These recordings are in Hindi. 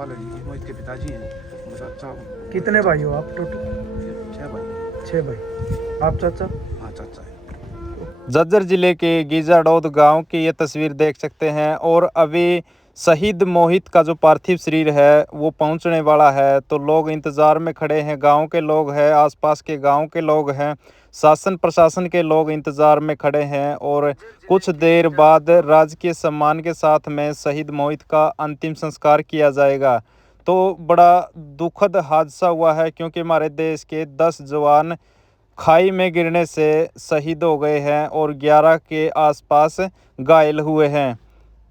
मोहित के पिताजी हैं। चाचा कितने भाई हो आप टोटल? 6 भाई। 6 भाई। आप चाचा? हाँ चाचा है। झज्जर जिले के गीजाडोद गांव की ये तस्वीर देख सकते हैं और अभी शहीद मोहित का जो पार्थिव शरीर है वो पहुंचने वाला है, तो लोग इंतज़ार में खड़े हैं। गांव के लोग हैं, आसपास के गांव के लोग हैं, शासन प्रशासन के लोग इंतज़ार में खड़े हैं और कुछ देर बाद राजकीय सम्मान के साथ में शहीद मोहित का अंतिम संस्कार किया जाएगा। तो बड़ा दुखद हादसा हुआ है क्योंकि हमारे देश के 10 जवान खाई में गिरने से शहीद हो गए हैं और 11 के आसपास घायल हुए हैं।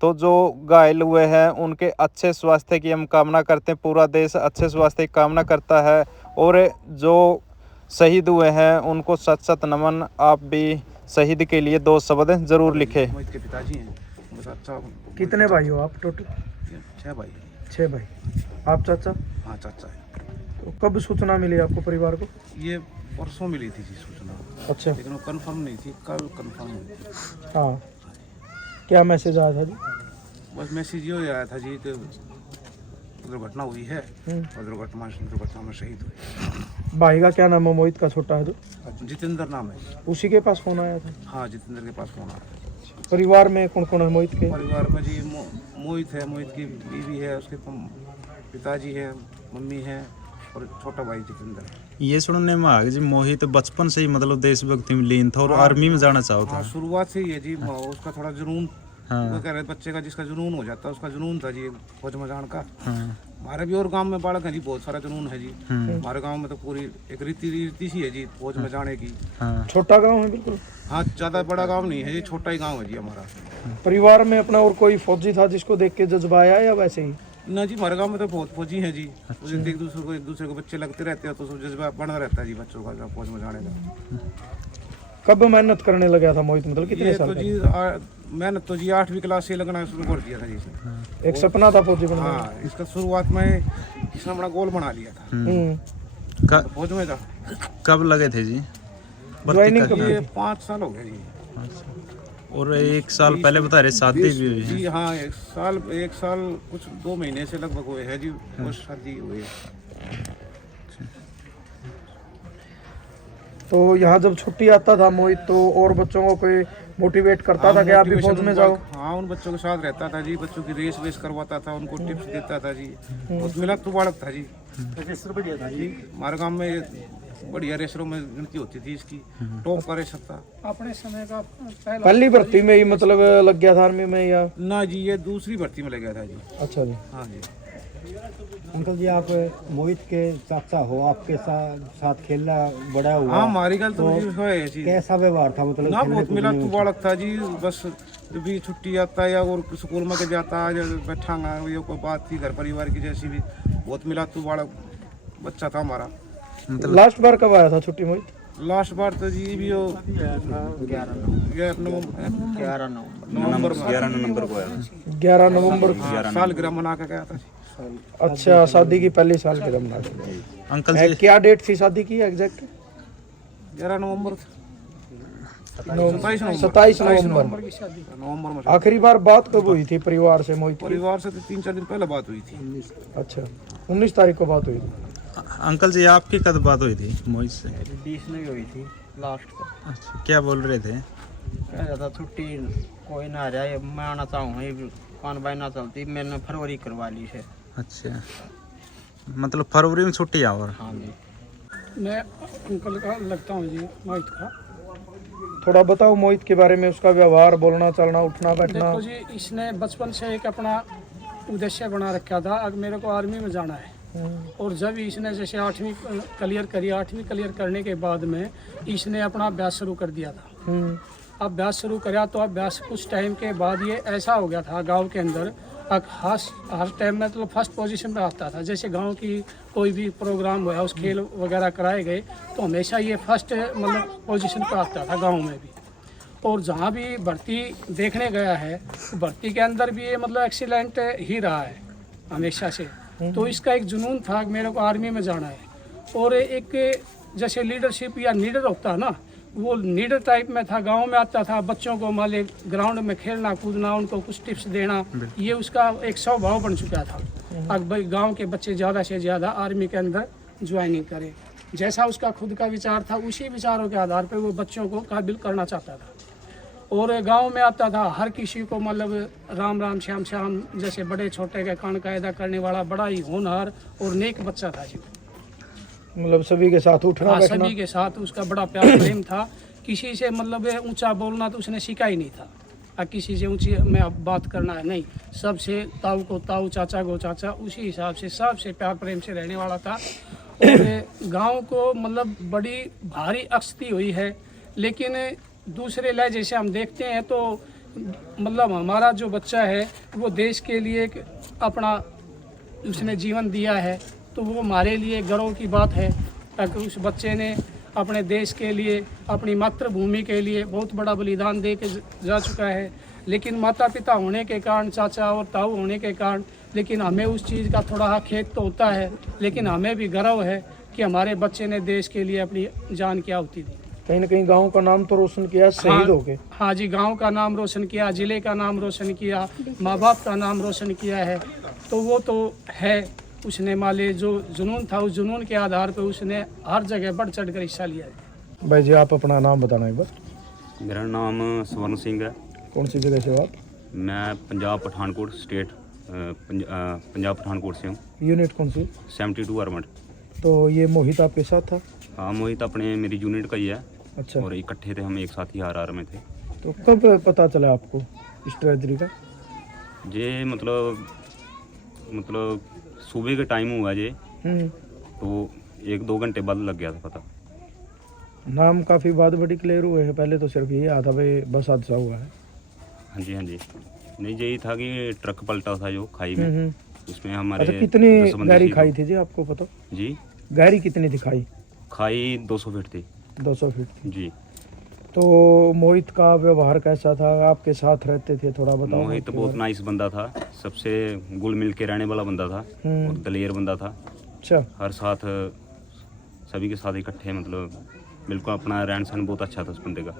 तो जो घायल हुए हैं उनके अच्छे स्वास्थ्य की हम कामना करते हैं, पूरा देश अच्छे स्वास्थ्य की कामना करता है। और जो शहीद हुए हैं उनको सत सत नमन। आप भी शहीद के लिए 2 शब्द ज़रूर लिखें। मोहित के पिताजी हैं। चाचा कितने भाई हो आप टोटल? 6 भाई। 6 भाई। आप चाचा? हाँ चाचा है। तो कब सूचना मिली आपको परिवार को? ये परसों मिली थी जी सूचना, अच्छा। लेकिन वो कंफर्म नहीं थी, कल कंफर्म हुई थी। हाँ, क्या मैसेज आया था जी? बस मैसेज ये आया था जी कि दुर्घटना हुई है और दुर्घटना में शहीद हुए। भाई का क्या नाम है? मोहित का छोटा है तो? जितेंद्र नाम है। उसी के पास फोन आया था? हाँ जितेंद्र के पास फोन आया। परिवार में कौन कौन है मोहित के? परिवार में जी मोहित है, मोहित की बीवी है, उसके पिताजी है, मम्मी है और छोटा भाई जितेंद्र है। ये सुनने में आ गया जी मोहित बचपन से ही मतलब देशभक्ति में लीन था और आर्मी में जाना चाहता हाँ था। शुरुआत से ही है जी। उसका थोड़ा जुनून, हाँ। वो कह रहे बच्चे का जिसका जुनून हो जाता है उसका जुनून था जी फौज में जाने का। हाँ। हमारे भी और गांव में बालक है जी, बहुत सारा जुनून है जी। हमारे गांव में तो पूरी एक रीति सी है जी फौज में जाने की। हाँ। छोटा गांव है बिल्कुल? हाँ ज़्यादा बड़ा गांव नहीं है जी, छोटा ही गांव है जी हमारा। परिवार में अपना और कोई फौजी था जिसको देख के जज्बा आया या वैसे ही? ना जी हमारे गांव में तो बहुत फौजी हैं जी। एक दूसरे को बच्चे लगते रहते हैं तो सब जज्बा बना रहता है जी बच्चों का फौज में जाने का। कब मेहनत करने लगा था मोहित, मतलब कितने ये साल तो का? जी मेहनत तो जी 8वीं क्लास से लगना शुरू कर दिया था जी इसने। एक सपना था फौजी बनने का? हाँ इसका शुरुआत में इसने अपना गोल बना लिया था फौज में था। कब लगे थे जी? ज्वाइनिंग कब? ये 5 साल हो गए जी। और 1 साल पहले बता रहे शादी भी हुई है। जी हाँ 1 साल कुछ 2 महीने से लगभग हुए है जी वो शादी हुई है। तो यहाँ जब छुट्टी आता था मोहित तो और बच्चों को कोई मोटिवेट करता था कि आप भी फौज में जाओ? हाँ उन बच्चों के साथ रहता था जी, बच्चों की रेस वेस करवाता था, उनको टिप्स देता था जी। बहुत मिलत तो बालक था जी। हमारे गांव में बढ़िया रेसरों में गिनती होती थी इसकी, टॉप का रेसर था अपने समय का पहली भर्ती में ही मतलब लग गया था आर्मी में या? ना जी ये दूसरी भर्ती में लग गया था जी। अच्छा जी। हाँ जी। अंकल जी आप मोहित के चाचा हो, आपके साथ खेलना बड़ा हुआ। हाँ हमारी गल तो है जी। कैसा व्यवहार था मतलब? ना बहुत मिला तो बालक था जी, बस जब भी छुट्टी आता है या और स्कूल में के जाता है बैठांगा ये कोई बात थी घर परिवार की जैसी भी, बहुत मिला तो बालक बच्चा था हमारा। लास्ट बार कब आया था छुट्टी मोहित? लास्ट बार तो जी भी वो 11 नवंबर सालगिरह मना के गया था जी। अच्छा, शादी की पहली साल की रमना। अंकल जी क्या डेट थी शादी की एग्जैक्ट? 11 नवंबर 27 नवंबर में। आखिरी बार बात कब हुई थी परिवार से मोहित की? परिवार से तो 3-4 दिन पहले बात हुई थी। अच्छा, 19 तारीख को बात हुई थी। अंकल जी आपकी कब बात हुई थी मोहित से? 20 में हुई थी लास्ट को। अच्छा, क्या बोल रहे थे? कह रहा था छुट्टी कोई ना आ जाए, मैं आना चाहूँ, कौन भाई ना चलती, मैंने फरवरी करवा ली है। अच्छा, मतलब फरवरी में छुट्टी आ। और हाँ जी। मैं अंकल का लगता हूँ जी मोहित का। थोड़ा बताओ मोहित के बारे में, उसका व्यवहार, बोलना चलना, उठना बैठना। देखो जी इसने बचपन से एक अपना उद्देश्य बना रखा था, अब मेरे को आर्मी में जाना है। और जब इसने जैसे 8वीं क्लियर करी, 8वीं क्लियर करने के बाद में इसने अपना अभ्यास शुरू कर दिया था। अभ्यास शुरू करा तो अभ्यास कुछ टाइम के बाद ये ऐसा हो गया था गांव के अंदर, हर टाइम में मतलब फर्स्ट पोजीशन पे आता था। जैसे गांव की कोई भी प्रोग्राम हुआ, उस खेल वगैरह कराए गए तो हमेशा ये फर्स्ट मतलब पोजीशन पे आता था गांव में भी। और जहाँ भी भर्ती देखने गया है भर्ती के अंदर भी ये मतलब एक्सीलेंट ही रहा है हमेशा से। तो इसका एक जुनून था मेरे को आर्मी में जाना है। और एक जैसे लीडरशिप या लीडर होता है ना, वो लीडर टाइप में था। गांव में आता था, बच्चों को मान ग्राउंड में खेलना कूदना, उनको कुछ टिप्स देना, ये उसका एक स्वभाव बन चुका था। अब भाई गांव के बच्चे ज़्यादा से ज़्यादा आर्मी के अंदर ज्वाइनिंग करें। जैसा उसका खुद का विचार था उसी विचारों के आधार पर वो बच्चों को काबिल करना चाहता था और गांव में आता था हर किसी को मतलब राम राम श्याम श्याम जैसे बड़े छोटे के कान कायदा करने वाला बड़ा ही होनहार और नेक बच्चा था जी। मतलब सभी के साथ उठना हाँ, बैठना। सभी के साथ उसका बड़ा प्यार प्रेम था। किसी से मतलब ऊंचा बोलना तो उसने सीखा ही नहीं था। किसी से ऊंची में अब बात करना है नहीं, सबसे ताऊ को ताऊ चाचा को चाचा, उसी हिसाब से सबसे प्यार प्रेम से रहने वाला था। और गांव को मतलब बड़ी भारी अक्सती हुई है, लेकिन दूसरे लहजे से हम देखते हैं तो मतलब हमारा जो बच्चा है वो देश के लिए एक अपना उसने जीवन दिया है, तो वो हमारे लिए गर्व की बात है ताकि उस बच्चे ने अपने देश के लिए अपनी मातृभूमि के लिए बहुत बड़ा बलिदान दे के जा चुका है। लेकिन माता पिता होने के कारण, चाचा और ताऊ होने के कारण, लेकिन हमें उस चीज़ का थोड़ा खेद तो होता है, लेकिन हमें भी गर्व है कि हमारे बच्चे ने देश के लिए अपनी जान की आहुति दी। कहीं ना कहीं गांव का नाम तो रोशन किया शहीद होके। हाँ जी, गांव का नाम रोशन किया, ज़िले का नाम रोशन किया, माँ बाप का नाम रोशन किया है, तो वो तो है। उसने माले जो जुनून था उस जुनून के आधार पर उसने हर जगह बढ़ चढ़ कर हिस्सा लिया है। भाई जी आप अपना नाम बताना एक बार। मेरा नाम स्वर्ण सिंह है। कौन सी जगह से हो आप? मैं पंजाब पठानकोट स्टेट पंजाब पठानकोट से हूँ। यूनिट कौन सी? 72 आर्मड। तो ये मोहित आपके साथ था? हाँ, मोहित अपने मेरी यूनिट का ही है। अच्छा। और इकट्ठे थे हम, एक साथ ही आर में थे। तो कब पता चला आपको इस ट्रेजरी का? ये मतलब सुबह का टाइम हुआ ये, तो 1-2 घंटे बाद लग गया था पता। नाम काफ़ी बाद बड़ी क्लियर हुए हैं, पहले तो सिर्फ ये आता भाई बस हादसा हुआ है। हाँ जी, हाँ जी। नहीं, यही था कि ट्रक पलटा था जो खाई में, उसमें हमारे अच्छा, कितनी 10 बंदे गहरी शहीद खाई हो- थी जी आपको पता? जी, गहरी कितनी थी खाई? खाई 200 फीट थी 200 फीट थी। जी। तो मोहित का व्यवहार कैसा था? आपके साथ रहते थे, थोड़ा बताओ। मोहित बहुत नाइस बंदा था, सबसे घुल मिल के रहने वाला बंदा था और दलेर बंदा था। अच्छा। हर साथ सभी के साथ इकट्ठे, मतलब बिल्कुल अपना रहन सहन बहुत अच्छा था उस बंदे का।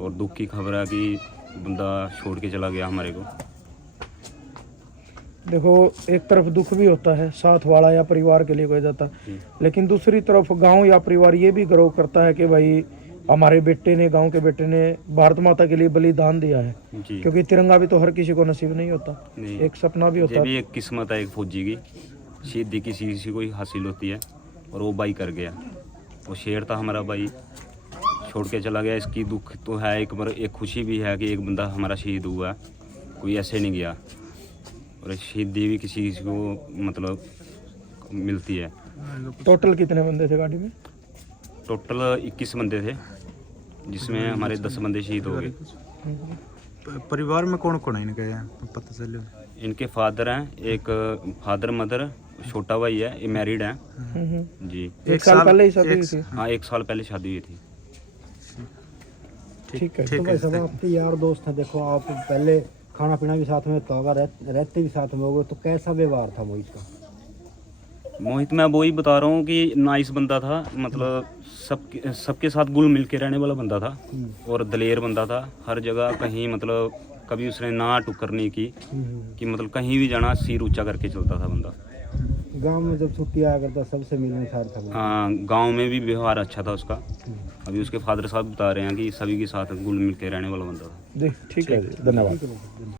और दुख की खबर है कि बंदा छोड़ के चला गया हमारे को। देखो, एक तरफ दुख भी होता है साथ वाला या परिवार के लिए कोई जाता, लेकिन दूसरी तरफ गांव या परिवार ये भी गर्व करता है कि भाई हमारे बेटे ने, गांव के बेटे ने भारत माता के लिए बलिदान दिया है। जी। क्योंकि तिरंगा भी तो हर किसी को नसीब नहीं होता, नहीं, एक सपना भी होता ये है। भी एक किस्मत है एक फौजी की, शहीदी किसी को ही हासिल होती है, और वो भाई कर गया। वो शेर था हमारा भाई, छोड़ के चला गया। इसकी दुख तो है, एक खुशी भी है कि एक बंदा हमारा शहीद हुआ, कोई ऐसे नहीं गया। और शहीदी भी किसी को मतलब मिलती है। टोटल कितने बंदे थे गाड़ी में? टोटल 21 बंदे थे, जिसमें हमारे 10 बंदे शहीद हो गए। परिवार में कौन कौन है इनके, पता चले? इनके फादर हैं, एक फादर मदर, छोटा भाई है, ये मैरिड है जी। एक साल पहले ही शादी हुई थी। हाँ, 1 साल पहले शादी हुई थी। ठीक है। ठीक है। सब आपके यार दोस्त हैं, देखो आप पहले खाना पीना भी साथ में तो होगा, रहते भी साथ में होगे, तो कैसा व्यवहार था मोहित का? मोहित, मैं वही बता रहा हूँ कि नाइस बंदा था, मतलब सबके साथ घुल मिल के रहने वाला बंदा था और दलेर बंदा था। हर जगह कहीं मतलब कभी उसने ना टुक्कर नहीं की कि मतलब कहीं भी जाना सिर ऊंचा करके चलता था बंदा। गांव में जब छुट्टी आया करता सबसे मिलनसार था वो। हाँ, गांव में भी व्यवहार अच्छा था उसका। अभी उसके फादर साहब बता रहे हैं कि सभी के साथ घुल मिल के रहने वाला बंदा था। जी ठीक है जी, धन्यवाद।